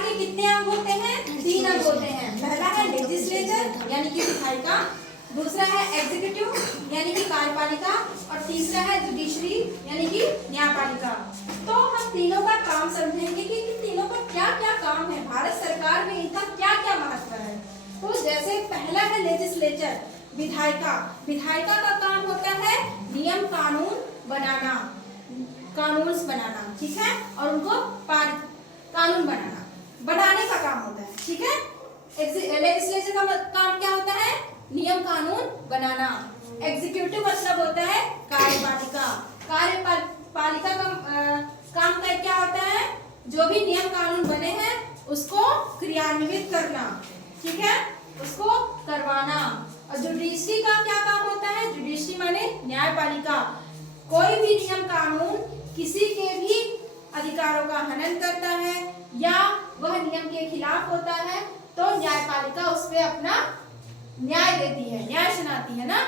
सरकार के कितने अंग होते हैं? 3 अंग होते हैं। पहला है लेजिस्लेचर यानी कि विधायिका, दूसरा है एग्जीक्यूटिव यानी कि कार्यपालिका, और तीसरा है जुडिशरी यानी कि न्यायपालिका। तो हम तीनों का काम समझेंगे कि इन तीनों का क्या क्या काम है, भारत सरकार में इनका क्या क्या महत्व है। तो जैसे पहला है लेजिस्लेचर, विधायिका। विधायिका का काम होता है नियम कानून बनाना, कानून बनाना, ठीक है, और उनको कानून बनाने का काम होता है, ठीक है। लेजिस्लेचर का काम क्या होता है? नियम कानून बनाना। एग्जीक्यूटिव मतलब होता है कार्यपालिका। कार्यपालिका का काम क्या होता है? जो भी नियम कानून बने हैं उसको क्रियान्वित करना, ठीक है, उसको करवाना। और जुडिशरी का क्या काम होता है? जुडिशरी माने न्यायपालिका। कोई भी नियम कानून किसी के भी अधिकारों का हनन करता है या वह नियम के खिलाफ होता है तो न्यायपालिका उस पे अपना न्याय देती है, न्याय सुनाती है ना।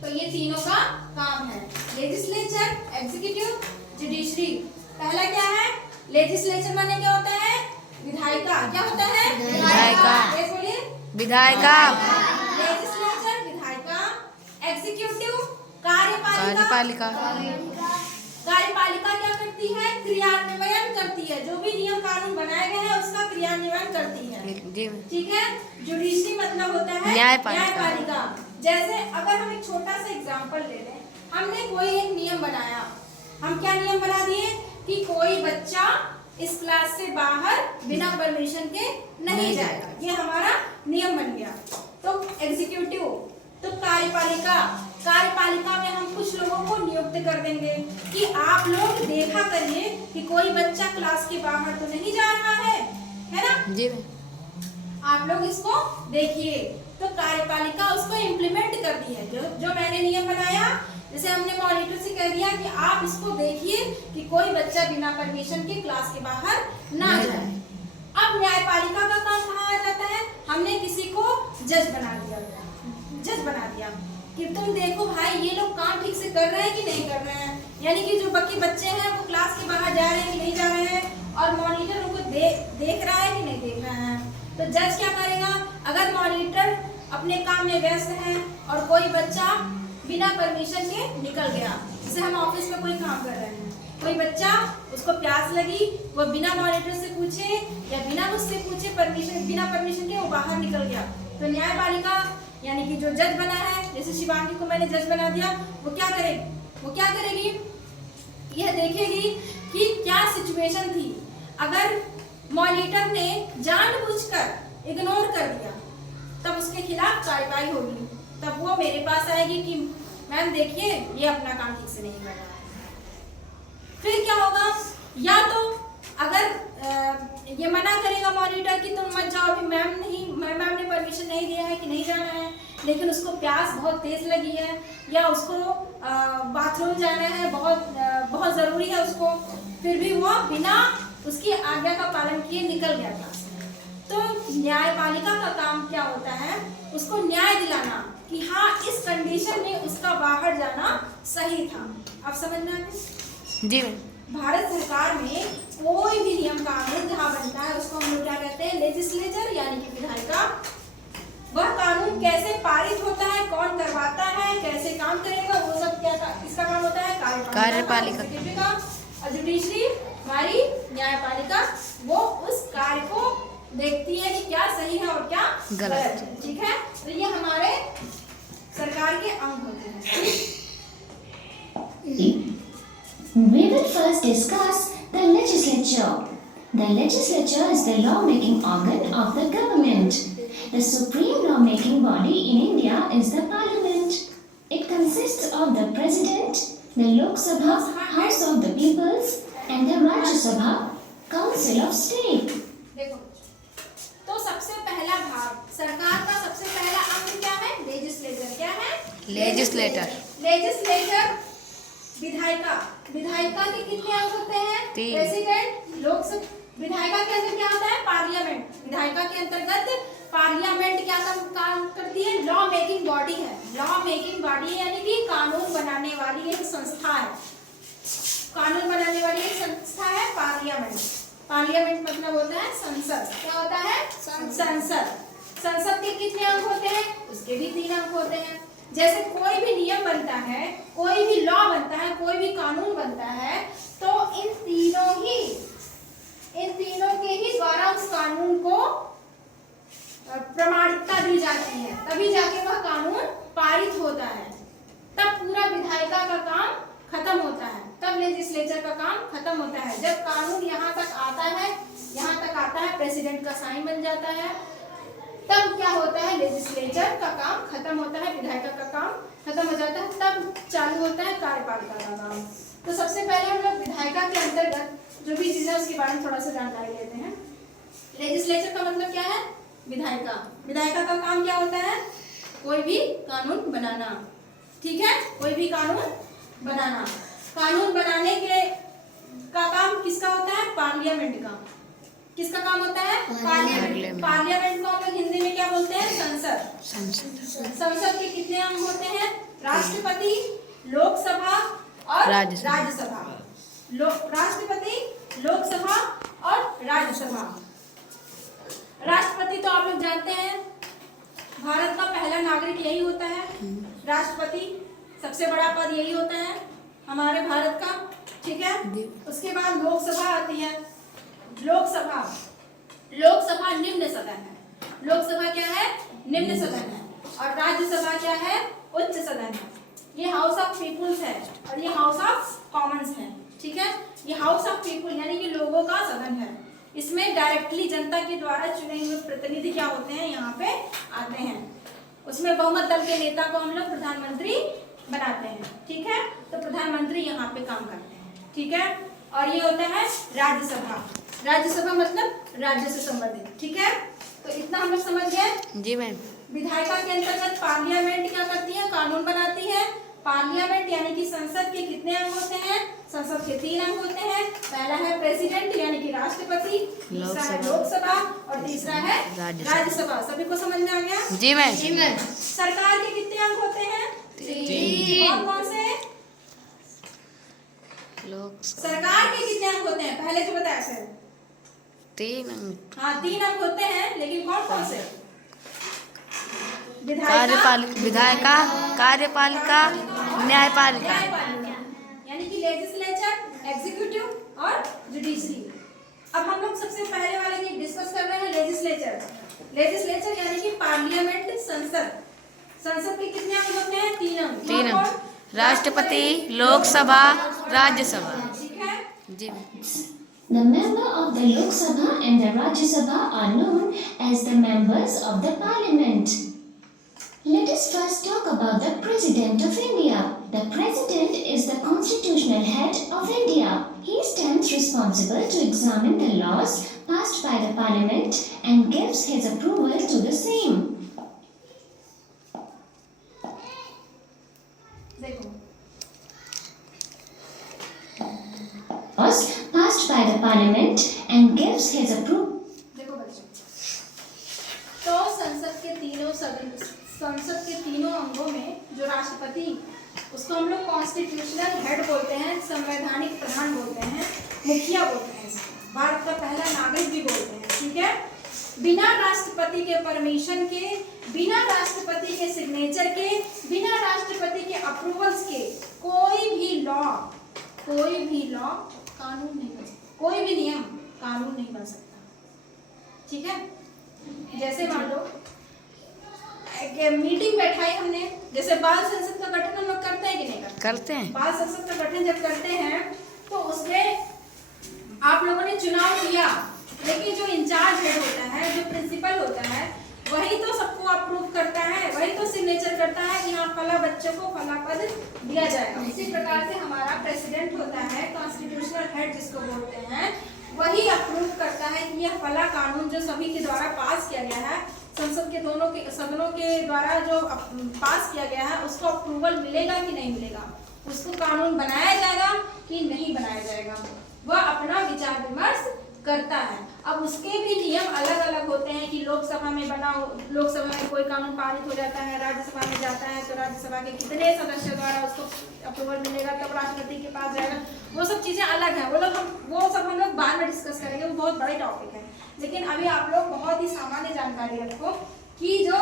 तो ये तीनों का काम है, लेजिस्लेचर, एग्जीक्यूटिव, जुडिशरी। पहला क्या है? लेजिस्लेचर माने क्या होता है? विधायिका। क्या होता है? विधायिका। बोलिए, विधायिका। लेजिस्लेचर विधायिका, एग्जीक्यूटिव कार्यपालिका। कार्यपालिका क्या करती है? क्रियान्वयन करती है, जो भी नियम कानून बनाए गए हैं उसका क्रियान्वयन करती है, ठीक है। जुडिशरी मतलब होता है न्यायपालिका। जैसे अगर हम एक छोटा सा एग्जांपल ले लें, हमने कोई एक नियम बनाया, हम क्या नियम बना दिए कि कोई बच्चा इस क्लास से बाहर बिना परमिशन के नहीं जाएगा, ये हमारा नियम बन गया। तो एग्जीक्यूटिव, तो कार्यपालिका में हम कुछ लोगों को नियुक्त कर देंगे कि आप लोग देखा करिए कि कोई बच्चा क्लास के बाहर तो नहीं जा रहा है ना जी, आप लोग इसको देखिए। तो कार्यपालिका उसको इम्प्लीमेंट करती है, जो मैंने नियम बनाया, जैसे हमने मॉनिटर से कह दिया कि आप इसको देखिए कि कोई बच्चा बिना परमिशन के क्लास के बाहर ना जाए। अब न्यायपालिका का काम कहाँ आ जाता है? हमने किसी को जज बना दिया कि तुम देखो भाई ये लोग काम ठीक से कर रहे हैं कि नहीं कर रहे हैं, यानी कि जो बाकी बच्चे हैं वो क्लास के बाहर जा रहे हैं कि नहीं जा रहे हैं, और मॉनिटर उनको देख रहा है कि नहीं देख रहा है। तो जज क्या करेगा? अगर मॉनिटर अपने काम में व्यस्त है और कोई बच्चा बिना परमिशन के निकल गया, जैसे हम ऑफिस में कोई काम कर रहे हैं, कोई बच्चा उसको प्यास लगी, वो बिना मॉनिटर से पूछे या बिना मुझसे पूछे बिना परमिशन के वो बाहर निकल गया, तो न्यायपालिका यानी कि जो जज बना है, जैसे शिवांगी को मैंने जज बना दिया, वो क्या करेगी? यह देखेगी कि क्या सिचुएशन थी। अगर मॉनिटर ने जानबूझकर इग्नोर कर दिया तब उसके खिलाफ कार्रवाई होगी। तब वो मेरे पास आएगी कि मैम देखिए ये अपना काम ठीक से नहीं कर रहा है। फिर क्या होगा? या तो अगर ये मना करेगा मॉनिटर कि तुम मत जाओ, अभी मैम ने परमिशन नहीं दिया है कि नहीं जाना है, लेकिन उसको प्यास बहुत तेज लगी है या उसको बाथरूम जाना है, बहुत ज़रूरी है उसको, फिर भी वो बिना उसकी आज्ञा का पालन किए निकल गया क्लास में। तो न्यायपालिका का काम क्या होता है? उसको न्याय दिलाना कि हाँ इस कंडीशन में उसका बाहर जाना सही था। अब समझ में आ गया जी। भारत सरकार में कोई भी नियम कानून जहाँ बनता है उसको हम लोग क्या कहते हैं? लेजिस्लेचर यानी कि विधायिका। वह कानून कैसे पारित होता है, कौन करवाता है, कैसे काम करेगा, वो सब किसका काम होता है? कार्यपालिका। और जुडिशरी हमारी न्यायपालिका, वो उस कार्य को देखती है कि क्या सही है और क्या गलत है, ठीक है। तो ये हमारे सरकार के अंग होते हैं। We will first discuss the legislature. The legislature is the law-making organ of the government. The supreme law-making body in India is the Parliament. It consists of the President, the Lok Sabha, House of the Peoples, and the Rajya Sabha, Council of State. देखो, तो सबसे पहला भाग सरकार का सबसे पहला अंग क्या है? लेजिस्लेचर। क्या है? लेजिस्लेचर। विधायिका के कितने अंग होते हैं? प्रेसिडेंट, लोकसभा। विधायिका के अंदर क्या होता है? पार्लियामेंट। विधायिका के अंतर्गत पार्लियामेंट क्या काम करती है? लॉ मेकिंग बॉडी है। लॉ मेकिंग बॉडी यानी कि कानून बनाने वाली एक संस्था है। कानून बनाने वाली एक संस्था है पार्लियामेंट। पार्लियामेंट मतलब होता है संसद। क्या होता है? संसद। संसद के कितने अंग होते हैं? उसके भी 3 अंग होते हैं। जैसे कोई भी नियम बनता है, कोई भी लॉ बनता है, कोई भी कानून बनता है, तो इन तीनों के ही द्वारा उस कानून को प्रमाणिकता दी जाती है, तभी जाके वह कानून पारित होता है। तब पूरा विधायिका का काम खत्म होता है, तब लेजिस्लेचर का काम खत्म होता है। जब कानून यहाँ तक आता है, प्रेसिडेंट का साइन बन जाता है, तब क्या होता है? लेजिस्लेचर का काम खत्म होता है, विधायिका का काम खत्म हो जाता है, तब चालू होता है कार्यपालिका का काम। तो सबसे पहले हम लोग विधायिका के अंतर्गत जो भी चीजें उसके बारे में थोड़ा सा जानकारी लेते हैं। लेजिस्लेचर का मतलब क्या है? विधायिका। विधायिका का काम क्या होता है? कोई भी कानून बनाना। ठीक है, कोई भी कानून बनाना। कानून बनाने का काम किसका होता है? पार्लियामेंट का। किसका काम होता है? पार्लियामेंट। पार्लियामेंट को हम लोग हिंदी में क्या बोलते हैं? संसद। संसद के कितने अंग होते हैं? राष्ट्रपति, लोकसभा और राज्यसभा। राष्ट्रपति, लोकसभा और राज्यसभा। राष्ट्रपति तो आप लोग जानते हैं, भारत का पहला नागरिक यही होता है। राष्ट्रपति सबसे बड़ा पद यही होता है हमारे भारत का। ठीक है, उसके बाद लोकसभा आती है। लोकसभा निम्न सदन है। लोकसभा क्या है? निम्न सदन है। और राज्यसभा क्या है? उच्च सदन है। ये हाउस ऑफ पीपुल्स है और ये हाउस ऑफ कॉमन्स है। ठीक है, ये हाउस ऑफ पीपुल यानी कि लोगों का सदन है। इसमें डायरेक्टली जनता के द्वारा चुने हुए प्रतिनिधि क्या होते हैं? यहाँ पे आते हैं। उसमें बहुमत दल के नेता को हम लोग प्रधानमंत्री बनाते हैं। ठीक है, तो प्रधानमंत्री यहाँ पे काम करते हैं। ठीक है, और ये होता है राज्यसभा। राज्यसभा मतलब राज्य से संबंधित। ठीक है, तो इतना हम लोग समझ गए। जी मैम। विधायिका के अंतर्गत पार्लियामेंट क्या करती है? कानून बनाती है। पार्लियामेंट यानी कि संसद के कितने अंग होते हैं? संसद के 3 अंग होते हैं। पहला है प्रेसिडेंट यानी कि राष्ट्रपति, दूसरा है लोकसभा और तीसरा है राज्यसभा। सभी को समझ में आ गया? जी मैम। सरकार के कितने अंग होते हैं? 3। कौन से? सरकार के कितने अंग होते हैं? पहले जो बताया सर 3 अंग। हाँ, 3 अंग होते हैं, लेकिन कौन से? विधायिका, कार्यपालिका, न्यायपालिका। यानी कि लेजिस्लेचर, एग्जीक्यूटिव और जुडिशरी। अब हम लोग सबसे पहले वाले की डिस्कस कर रहे हैं लेजिस्लेचर। लेजिस्लेचर यानी कि पार्लियामेंट, संसद। संसद के कितने अंग होते हैं? 3 अंग। 3 अंग। राष्ट्रपति, लोकसभा, राज्यसभा। ठीक है जी। The member of the Lok Sabha and the Rajya Sabha are known as the members of the Parliament. Let us first talk about the President of India. The President is the constitutional head of India. He stands responsible to examine the laws passed by the Parliament and gives his approval to the same. देखो, Laws passed by the Parliament and gives his approval. देखो बच्चों, तो संसद के तीनों अंगों में जो राष्ट्रपति, उसको हम लोग कॉन्स्टिट्यूशनल हेड बोलते हैं, संवैधानिक प्रधान बोलते हैं, मुखिया बोलते हैं, भारत का पहला नागरिक भी बोलते हैं। ठीक है, बिना राष्ट्रपति के परमिशन के, बिना राष्ट्रपति के सिग्नेचर के, बिना राष्ट्रपति के अप्रूवल्स के कोई भी लॉ कानून नहीं बन सकता, कोई भी नियम कानून नहीं बन सकता। ठीक है, जैसे मान लो मीटिंग बैठाई हमने, जैसे बाल संसद का गठन हम लोग करते हैं कि नहीं करते हैं। बाल संसद का गठन जब करते हैं तो उसमें आप लोगों ने चुनाव किया, लेकिन जो इंचार्ज हेड होता है, जो प्रिंसिपल होता है, वही तो सबको अप्रूव करता है, वही तो सिग्नेचर करता है कि हाँ फला बच्चे को फला पद दिया जाएगा। इसी प्रकार से हमारा प्रेसिडेंट होता है, कॉन्स्टिट्यूशनल हेड जिसको बोलते हैं, वही अप्रूव करता है कि यह फला कानून जो सभी के द्वारा पास किया गया है, संसद के दोनों के सदनों के द्वारा जो पास किया गया है, उसको अप्रूवल मिलेगा कि नहीं मिलेगा, उसको कानून बनाया जाएगा कि नहीं बनाया जाएगा, वह अपना विचार विमर्श करता है। अब उसके भी नियम अलग अलग होते हैं कि लोकसभा में कोई कानून पारित हो जाता है, राज्यसभा में जाता है तो राज्यसभा के कितने सदस्यों द्वारा उसको अप्रूवल मिलेगा, तब राष्ट्रपति के पास जाएगा। वो सब चीजें अलग हैं, वो सब हम लोग बाद में डिस्कस करेंगे, वो बहुत बड़े टॉपिक है। लेकिन अभी आप लोग बहुत ही सामान्य जानकारी रखो कि जो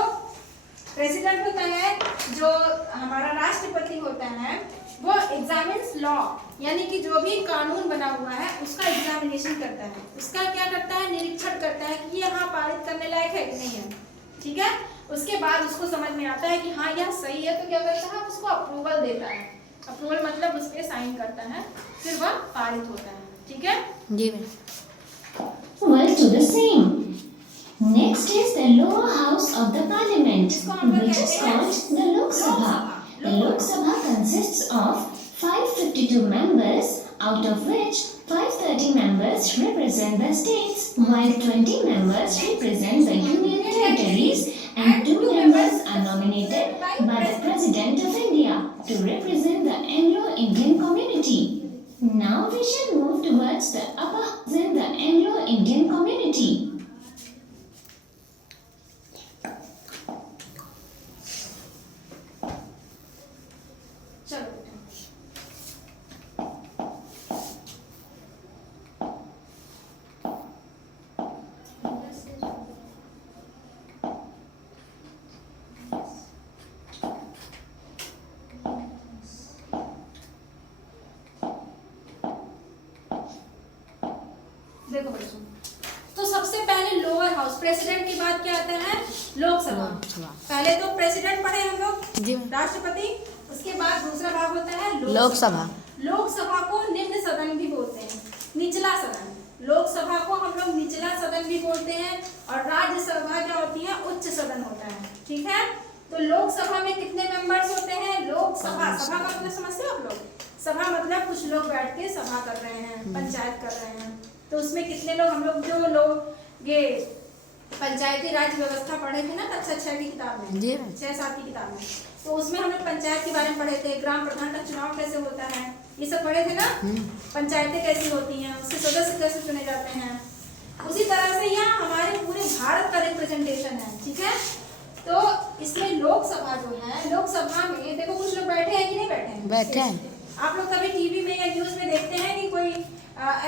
प्रेसिडेंट होता है, जो हमारा राष्ट्रपति होता है, वो एग्जामिन्स लॉ, यानी कि जो भी कानून बना हुआ है उसका एग्जामिनेशन करता है, उसका क्या करता है, निरीक्षण करता है कि यहाँ पारित करने लायक है कि नहीं है। ठीक है, उसके बाद उसको समझ में आता है कि हाँ यह सही है, तो क्या करता है, उसको अप्रूवल देता है। अप्रूवल मतलब उस पर साइन करता है, फिर वह पारित होता है। ठीक है जी Well, to the same. Next is the lower house of the parliament, which is called the Lok Sabha. The Lok Sabha consists of 552 members, out of which 530 members represent the states, while 20 members represent the union territories, and 2 members are nominated by the President of India to represent the Anglo-Indian community. Now we shall move towards the upper house in the Anglo-Indian community. चलो देखो बच्चों, तो सबसे पहले lower house, president के बाद क्या आता है, लोकसभा। पहले तो प्रेसिडेंट पढ़े हम लोग, जी राष्ट्रपति, उसके बाद दूसरा भाग होता है लोकसभा। लोकसभा को निम्न सदन भी बोलते हैं, निचला सदन। लोकसभा को हम लोग निचला सदन भी बोलते हैं, और राज्यसभा क्या होती है, उच्च सदन होता है। ठीक है, तो लोकसभा में कितने मेंबर्स होते हैं, लोकसभा, सभा का मतलब समझते हो आप लोग, सभा मतलब कुछ लोग बैठ के सभा कर रहे हैं, पंचायत कर रहे हैं। तो उसमें कितने लोग, हम लोग जो लोग ये पंचायती राज व्यवस्था पढ़े थे ना कक्षा 6 की किताब में, 6-7 की किताब में, तो उसमें हम लोग पंचायत के बारे में पढ़े थे, ग्राम प्रधान का चुनाव कैसे होता है, ये सब पढ़े थे ना, पंचायतें कैसी होती हैं, उसके सदस्य कैसे चुने जाते हैं। उसी तरह से यहाँ हमारे पूरे भारत का रिप्रेजेंटेशन है। ठीक है, तो इसमें लोकसभा जो है, लोकसभा में देखो कुछ लोग बैठे हैं कि नहीं बैठे हैं, बैठे हैं। आप लोग कभी टीवी में या न्यूज में देखते हैं कि कोई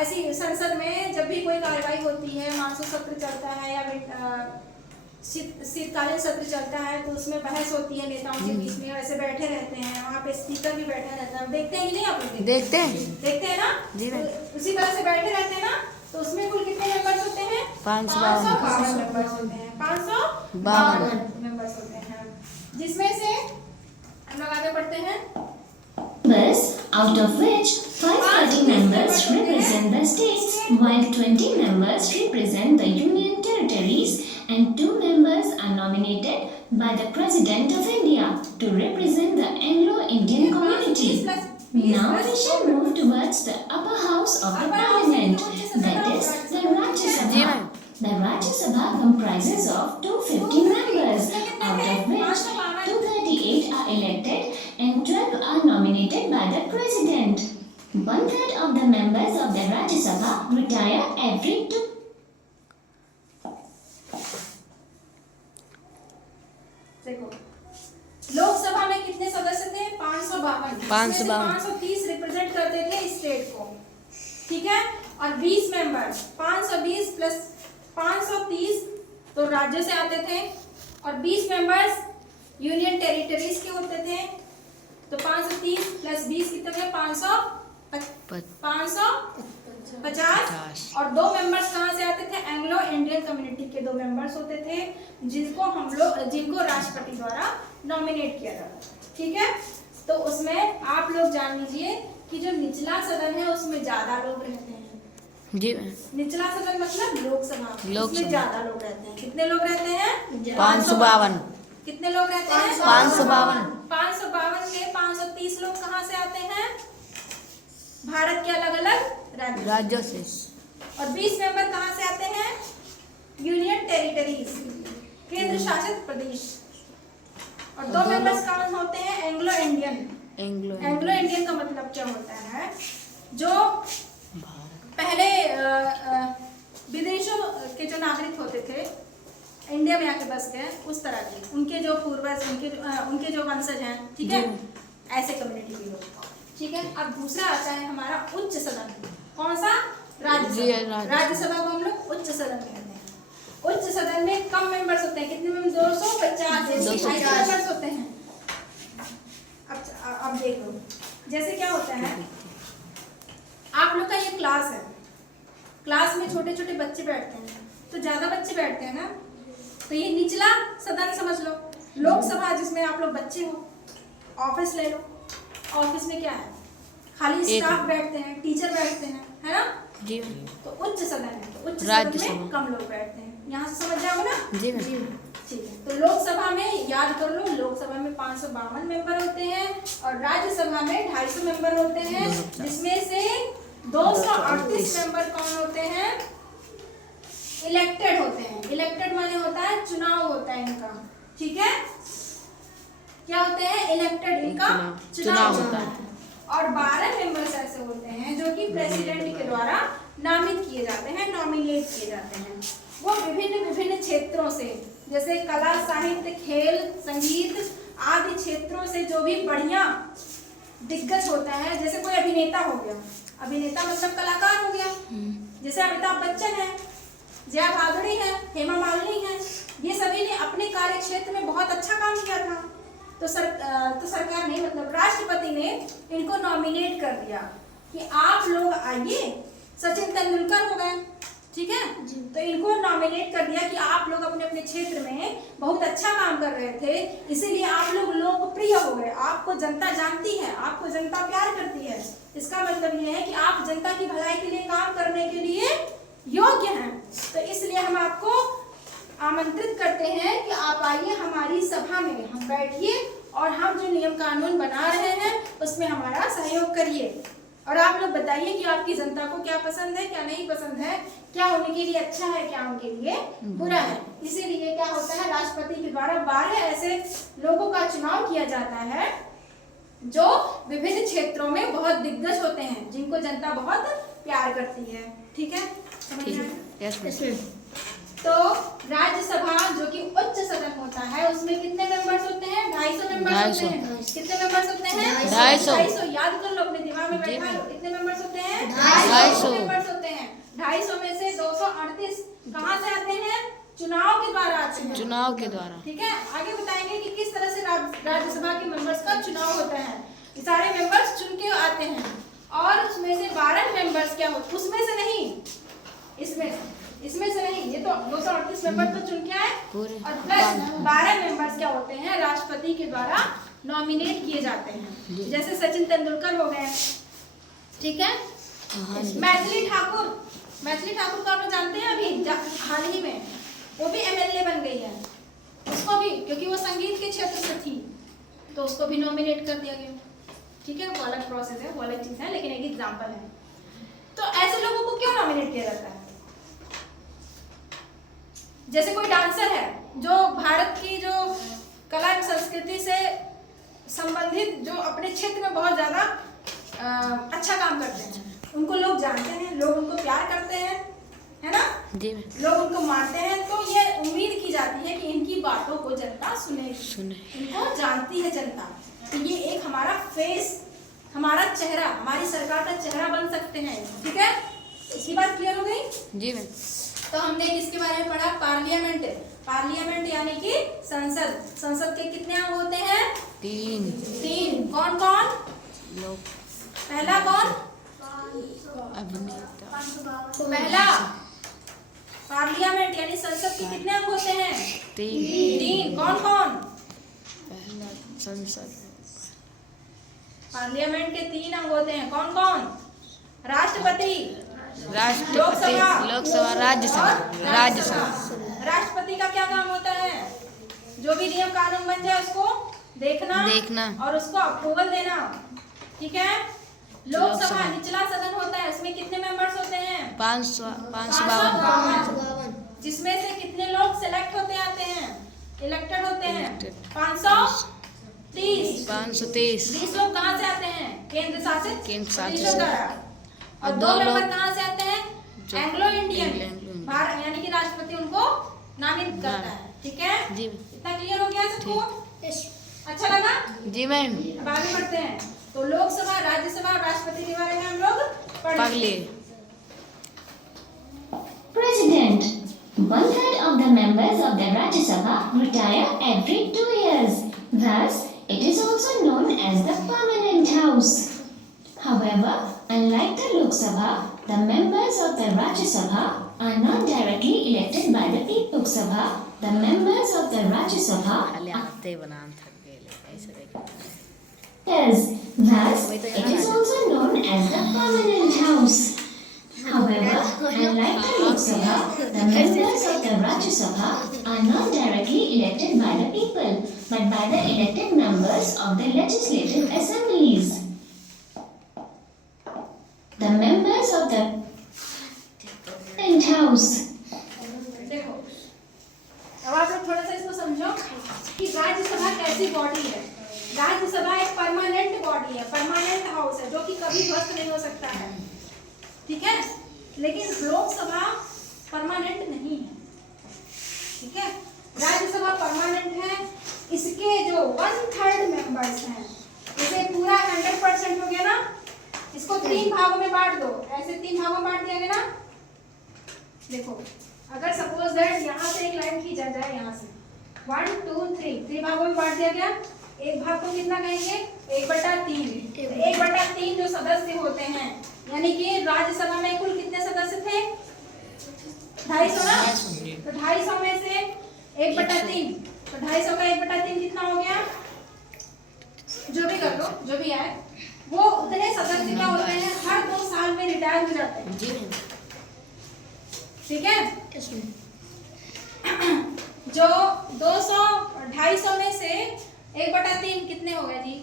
ऐसी संसद में जब भी कोई कार्रवाई होती है, मानसून सत्र चलता है या शीतकालीन सत्र चलता है, तो उसमें बहस होती है नेताओं के बीच में, ऐसे बैठे रहते हैं, वहाँ पे स्पीकर भी बैठा रहता है, देखते हैं कि नहीं आप लोग, देखते हैं ना जी। तो उसी तरह से बैठे रहते हैं ना, तो उसमें कुल कितने मेंबर्स होते हैं, 552 मेंबर्स होते हैं, 552 मेंबर्स होते हैं, जिसमें से हम लोग आगे बढ़ते हैं। Members, out of which 530 members represent the states, while 20 members represent the union territories, and 2 members are nominated by the President of India to represent the Anglo-Indian community. Now we shall move towards the upper house of the parliament, that is the Rajya Sabha. The Rajya Sabha comprises of 250 members, out of which 238 are elected and 12 are nominated by the President. 1/3 of the members of the Rajya Sabha retire every 2. देखो, लोकसभा में कितने सदस्य थे, 552, 530 represent करते थे state को। ठीक है, और 20 मेंबर्स, 520 प्लस 530 तो राज्यों से आते थे, और 20 मेंबर्स यूनियन टेरिटरीज के होते थे। तो 530 प्लस 20 कितने हुए, 550, और 2 मेंबर्स कहाँ से आते थे, एंग्लो इंडियन कम्युनिटी के 2 मेंबर्स होते थे, जिनको राष्ट्रपति द्वारा नॉमिनेट किया जाता था। ठीक है, तो उसमें आप लोग जान लीजिए कि जो निचला सदन है उसमें ज्यादा लोग रहते हैं। जी, निचला सदन मतलब लोकसभा, उसमें ज्यादा लोग रहते हैं। कितने लोग रहते हैं, 552। कितने लोग रहते हैं, 552। 552 के 530 लोग कहाँ से आते हैं, भारत के अलग अलग राज्यों से, और 20 मेंबर कहाँ से आते हैं, यूनियन टेरिटरीज, केंद्र शासित प्रदेश, और 2 मेंबर्स कहाँ होते हैं, एंग्लो इंडियन। एंग्लो इंडियन का मतलब क्या होता है, जो पहले विदेशों के जो नागरिक होते थे, इंडिया में आके बस गए, उस तरह के उनके जो पूर्वज, उनके जो वंशज हैं, ठीक है, ऐसे कम्युनिटी के लोग, ठीक है। अब दूसरा आता है हमारा उच्च सदन। कौन सा? राज्यसभा। राज्यसभा को हम लोग उच्च सदन कहते हैं। उच्च सदन में कम मेंबर्स होते हैं, कितने मेंबर्स? 250 मेंबर्स होते हैं। अब देख लो, जैसे क्या होता है, आप लोग का ये क्लास है, क्लास में छोटे छोटे बच्चे बैठते हैं, तो ज्यादा बच्चे बैठते हैं ना, तो ये निचला सदन समझ लो। लोकसभा जिसमें आप लोग बच्चे हो, ऑफिस ले लो, ऑफिस में क्या है, खाली स्टाफ बैठते हैं, टीचर बैठते हैं, है ना जी। तो उच्च सदन है, तो उच्च सदन में कम लोग बैठते हैं। यहाँ से समझ जाओगे ना? जी। ठीक है, तो लोकसभा में याद कर लो, लोकसभा में 552 मेंबर होते हैं और राज्यसभा में 250 मेंबर होते हैं, जिसमें से 238 मेंबर कौन होते हैं? इलेक्टेड होते हैं। इलेक्टेड माने होता है चुनाव होता है इनका, ठीक है। क्या होते हैं? इलेक्टेड, इनका चुनाव होता है। और 12 मेंबर्स ऐसे होते हैं जो कि प्रेसिडेंट के द्वारा नामित किए जाते हैं, नॉमिनेट किए जाते हैं। वो विभिन्न विभिन्न क्षेत्रों से, जैसे कला, साहित्य, खेल, संगीत आदि क्षेत्रों से जो भी बढ़िया दिग्गज होता है, जैसे कोई अभिनेता हो गया, अभिनेता मतलब कलाकार हो गया, जैसे अमिताभ बच्चन है, जया भादुड़ी है, हेमा मालिनी है, ये सभी ने अपने कार्य क्षेत्र में बहुत अच्छा काम किया था, तो सरकार ने, मतलब राष्ट्रपति ने इनको नॉमिनेट कर दिया कि आप लोग आइए। सचिन तेंदुलकर हो गए, ठीक है, तो इनको नॉमिनेट कर दिया कि आप लोग अपने अपने क्षेत्र में बहुत अच्छा काम कर रहे थे, इसीलिए आप लोग लोकप्रिय हो गए, आपको जनता जानती है, आपको जनता प्यार करती है। इसका मतलब ये है कि आप जनता की भलाई के लिए काम करने के लिए योग्य हैं, तो इसलिए हम आपको आमंत्रित करते हैं कि आप आइए हमारी सभा में, हम बैठिए और हम जो नियम कानून बना रहे हैं उसमें हमारा सहयोग करिए, और आप लोग बताइए कि आपकी जनता को क्या पसंद है, क्या नहीं पसंद है, क्या उनके लिए अच्छा है, क्या उनके लिए बुरा है। इसीलिए क्या होता है, राष्ट्रपति के द्वारा 12 ऐसे लोगों का चुनाव किया जाता है जो विभिन्न क्षेत्रों में बहुत दिग्गज होते हैं, जिनको जनता बहुत प्यार करती है, ठीक है, समझ में? तो राज्यसभा जो कि उच्च सदन होता है, उसमें कितने मेंबर्स होते हैं? 250 मेंबर्स होते हैं। कितने मेंबर्स होते हैं? 250। याद कर लो, अपने दिमाग में बैठा लो, कितने मेंबर्स होते हैं? 250 मेंबर्स होते हैं। 250 में से 238 कहाँ से आते हैं? चुनाव के द्वारा आते हैं, चुनाव के द्वारा, ठीक है। आगे बताएंगे कि किस तरह से राज्यसभा के मेंबर्स का चुनाव होता है। ये सारे मेंबर्स चुन के आते हैं, और उसमें से 12 मेंबर्स क्या होते, उसमें से नहीं, इसमें से नहीं, ये तो 238 मेंबर तो चुन के आए, और प्लस 12 मेंबर्स क्या होते हैं, राष्ट्रपति के द्वारा नॉमिनेट किए जाते हैं। जैसे सचिन तेंदुलकर हो गए, ठीक है। मैथिली ठाकुर को आप लोग जानते हैं, अभी हाल ही में वो भी MLA बन गई है, उसको भी, क्योंकि वो संगीत के क्षेत्र से थी, तो उसको भी नॉमिनेट कर दिया गया, ठीक है। वो अलग प्रोसेस है, वो अलग चीज है, लेकिन एक एग्जाम्पल है। तो ऐसे लोगों को क्यों नॉमिनेट किया जाता है? जैसे कोई डांसर है जो भारत की जो कला एवं संस्कृति से संबंधित, जो अपने क्षेत्र में बहुत ज्यादा अच्छा काम करते हैं, उनको लोग जानते हैं, लोग उनको प्यार करते हैं, है ना, लोग उनको मानते हैं, तो ये उम्मीद की जाती है कि इनकी बातों को जनता सुनेगी, इनको जानती है जनता, तो ये एक हमारा फेस, हमारा चेहरा, हमारी सरकार का चेहरा बन सकते हैं, ठीक है। इसकी बात क्लियर हो गई? जी मैम। तो हमने किसके बारे में पढ़ा? पार्लियामेंट यानी कि संसद। संसद के कितने अंग होते हैं? 3। कौन कौन? लोग। पहला कौन? अभिनेता। पहला पार्लियामेंट यानी संसद के कितने अंग होते हैं? 3। कौन कौन? पहला संसद। पार्लियामेंट के 3 अंग होते हैं, कौन कौन? राष्ट्रपति, लोकसभा, राज्यसभा। राष्ट्रपति का क्या काम होता है? जो भी नियम कानून बन जाए उसको देखना और उसको अप्रूवल देना, ठीक है। लोकसभा निचला सदन होता है, इसमें कितने मेंबर्स होते हैं? 552, जिसमें से कितने लोग सिलेक्ट होते आते हैं, इलेक्टेड होते हैं? 530। 20 लोग कहाँ से आते हैं? केंद्र शासित प्रदेशों द्वारा। और 2 मेंबर कहाँ से आते हैं? एंग्लो इंडियन, यानी कि राष्ट्रपति उनको नामित करता है। ठीक है, जी इतना क्लियर हो गया सबको? अच्छा लगा? जी मैम अब आगे बढ़ते हैं। तो लोकसभा, राज्यसभा और राष्ट्रपति के बारे में हम लोग पढ़ लिए। President. 1/3 of the members of the Rajya Sabha retire every 2 years. Thus, it is also known as the permanent house. However, unlike the Lok Sabha, the members of the Rajya Sabha are not directly elected by the Lok Sabha. The members of the Rajya Sabha खाली आते बनान थक गए ऐसे देखो। Thus, it is also known as the permanent house. However, unlike the Lok Sabha, the members of the Rajya Sabha are not directly elected by the people, but by the elected members of the legislative assemblies. The members of the house. देखो, अब आप लोग थोड़ा सा इसको समझो कि राज्यसभा कैसी बॉडी है। राज्यसभा एक परमानेंट बॉडी है, परमानेंट हाउस है, जो कि कभी ध्वस्त नहीं हो सकता है। ठीक है, लेकिन लोकसभा परमानेंट नहीं है। ठीक है, राज्यसभा परमानेंट है। इसके जो 1/3 मेंबर्स हैं, इसे पूरा 100% हो गया ना, इसको 3 भागों में बांट दो। ऐसे 3 भागों में बांट दिया गया ना। देखो, अगर सपोज दैट यहाँ से एक लाइन खींचा जाए, यहाँ से 1 2 3 भागों में बांट दिया गया। एक भाग को कितना कहेंगे? 1/3। 1/3 जो सदस्य होते हैं, यानी कि राज्यसभा में कुल कितने सदस्य थे? 250 ना। तो 250 में से 1/3, तो 250 का 1/3 कितना हो गया? जो भी कर लो, जो भी आए, वो उतने सदस्य क्या होते हैं, हर 2 साल में रिटायर हो जाते हैं। ठीक है, जो 200 250 में से 1/3 कितने हो गए जी?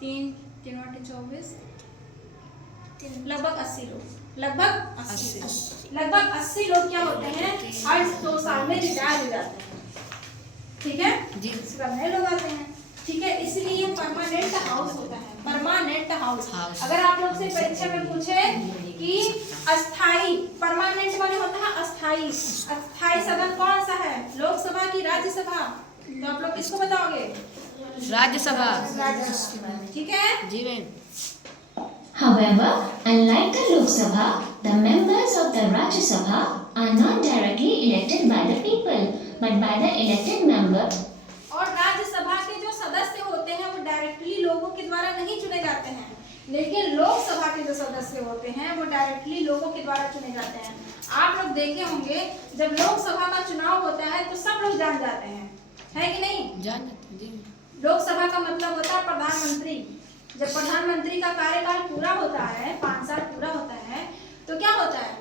3 3 × 24, लगभग 80 लोग। लगभग 80 लोग क्या होते हैं, हर 2 साल में रिटायर हो जाते हैं। ठीक है जी, इसके बाद नए लोग आते हैं। ठीक है, इसलिए ये परमानेंट हाउस होता है, परमानेंट हाउस। अगर आप लोग से परीक्षा में पूछे कि अस्थाई, परमानेंट माने होता है अस्थाई, अस्थाई सदन कौन सा है, लोकसभा की राज्यसभा, तो आप लोग किसको बताओगे? राज्यसभा। ठीक है जी ma'am. However, unlike the Lok Sabha, the members of the Rajya Sabha are not directly elected by the people, but by the elected member. और राज्यसभा के जो सदस्य होते हैं वो डायरेक्टली लोगों के द्वारा नहीं चुने जाते हैं, लेकिन लोकसभा के जो सदस्य होते हैं वो डायरेक्टली लोगों के द्वारा चुने जाते हैं। आप लोग देखे होंगे जब लोकसभा का चुनाव होता है तो सब लोग जान जाते हैं, है कि नहीं? जान जाते जी। लोकसभा का मतलब होता है प्रधानमंत्री। जब प्रधानमंत्री का कार्यकाल पूरा होता है, 5 साल पूरा होता है, तो क्या होता है,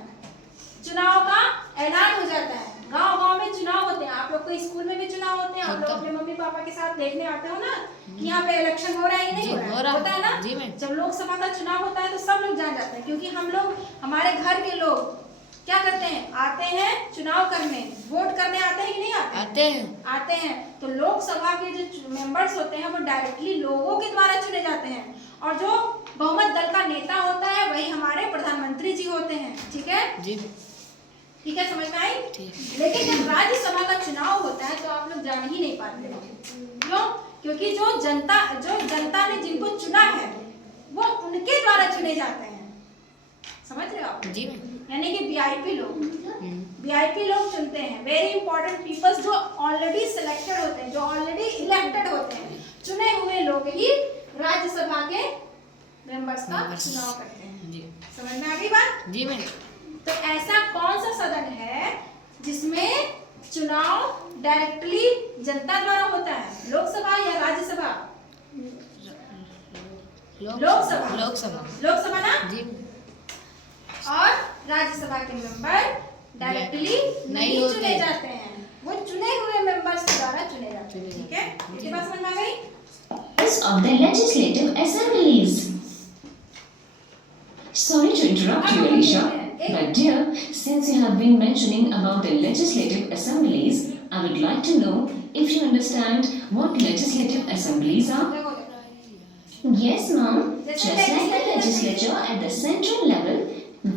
चुनाव का ऐलान हो जाता है। गांव-गांव में चुनाव होते हैं, आप लोग को स्कूल में भी चुनाव होते हैं, आप लोग अपने मम्मी पापा के साथ देखने आते हो ना कि यहाँ पे इलेक्शन हो रहा है कि नहीं हो रहा है, होता है ना। जब लोकसभा का चुनाव होता है तो सब लोग जान जाते हैं, क्योंकि हम लोग, हमारे घर के लोग क्या करते हैं, आते हैं चुनाव करने, वोट करने आते हैं कि नहीं आते हैं? आते हैं। तो लोकसभा के जो मेंबर्स होते हैं वो डायरेक्टली लोगों के द्वारा चुने जाते हैं, और जो बहुमत दल का नेता होता है वही हमारे प्रधानमंत्री जी होते हैं। ठीक है जी, ठीक है, समझ में आई? लेकिन जब राज्यसभा का चुनाव होता है तो आप लोग जान ही नहीं पाते। क्यों? क्योंकि जो जनता ने जिनको चुना है वो उनके द्वारा चुने जाते हैं। समझ रहे हो आप जी? यानी कि वीआईपी लोग चुनते हैं, वेरी इंपॉर्टेंट पीपल्स, जो ऑलरेडी सिलेक्टेड होते हैं, जो ऑलरेडी इलेक्टेड होते हैं, चुने हुए लोग ही राज्यसभा के मेंबर्स का चुनाव करते हैं जी। समझ में आ गई बात जी? मैम, तो ऐसा कौन सा सदन है जिसमें चुनाव डायरेक्टली जनता द्वारा होता है, लोकसभा या राज्यसभा? लोकसभा ना जी। और राज्यसभा के मेंबर डायरेक्टली नहीं चुने जाते हैं, वो चुने हुए मेंबर्स के द्वारा चुने जाते हैं। ठीक है, ये बात समझ में आ गई? Of the legislative assemblies. Sorry to interrupt you, Alicia, but dear, since you have been mentioning about the legislative assemblies, I would like to know if you understand what legislative assemblies are. Yes, ma'am. Just like the legislature at the central level,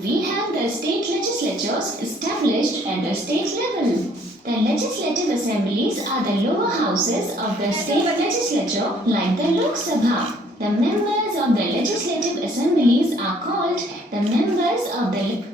We have the state legislatures established at the state level. The legislative assemblies are the lower houses of the state legislature, like the Lok Sabha. The members of the legislative assemblies are called the members of the